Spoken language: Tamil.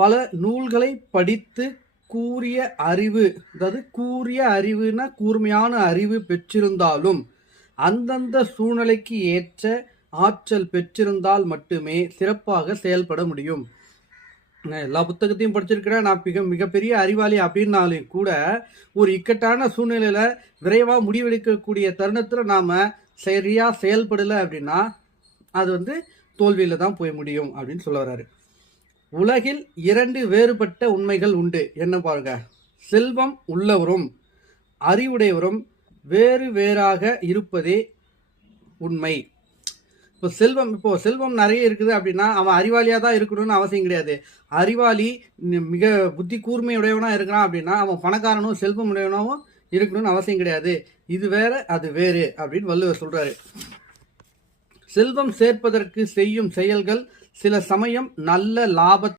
பல நூல்களை படித்து கூறிய அறிவு அதாவது கூறிய அறிவுனா கூர்மையான அறிவு பெற்றிருந்தாலும் அந்தந்த சூழ்நிலைக்கு ஏற்ற ஆற்றல் பெற்றிருந்தால் மட்டுமே சிறப்பாக செயல்பட முடியும். எல்லா புத்தகத்தையும் படிச்சிருக்கிறேன். நான் மிக மிகப்பெரிய அறிவாளி அப்படின்னாலும் கூட ஒரு இக்கட்டான சூழ்நிலையில விரைவாக முடிவெடுக்கக்கூடிய தருணத்தில் நாம சரியா செயல்படலை அப்படின்னா அது வந்து தோல்வியில தான் போய் முடியும் அப்படின்னு சொல்ல வர்றாரு. உலகில் இரண்டு வேறுபட்ட உண்மைகள் உண்டு. என்ன பாருங்க. செல்வம் உள்ளவரும் அறிவுடையவரும் வேறு வேறாக இருப்பதே உண்மை. இப்போ செல்வம் இப்போ செல்வம் நிறைய இருக்குது அப்படின்னா அவன் அறிவாளியாக தான் இருக்கணும்னு அவசியம் கிடையாது. அறிவாளி மிக புத்தி கூர்மையுடையவனாக இருக்கிறான் அப்படின்னா அவன் பணக்காரனும் செல்வம் உடையவனாவும் இருக்கணும்னு அவசியம் கிடையாது. இது வேற அது வேறு அப்படின்னு வள்ளுவர் சொல்கிறாரு செல்வம் சேர்ப்பதற்கு செய்யும் செயல்கள் சில சமயம் நல்ல லாப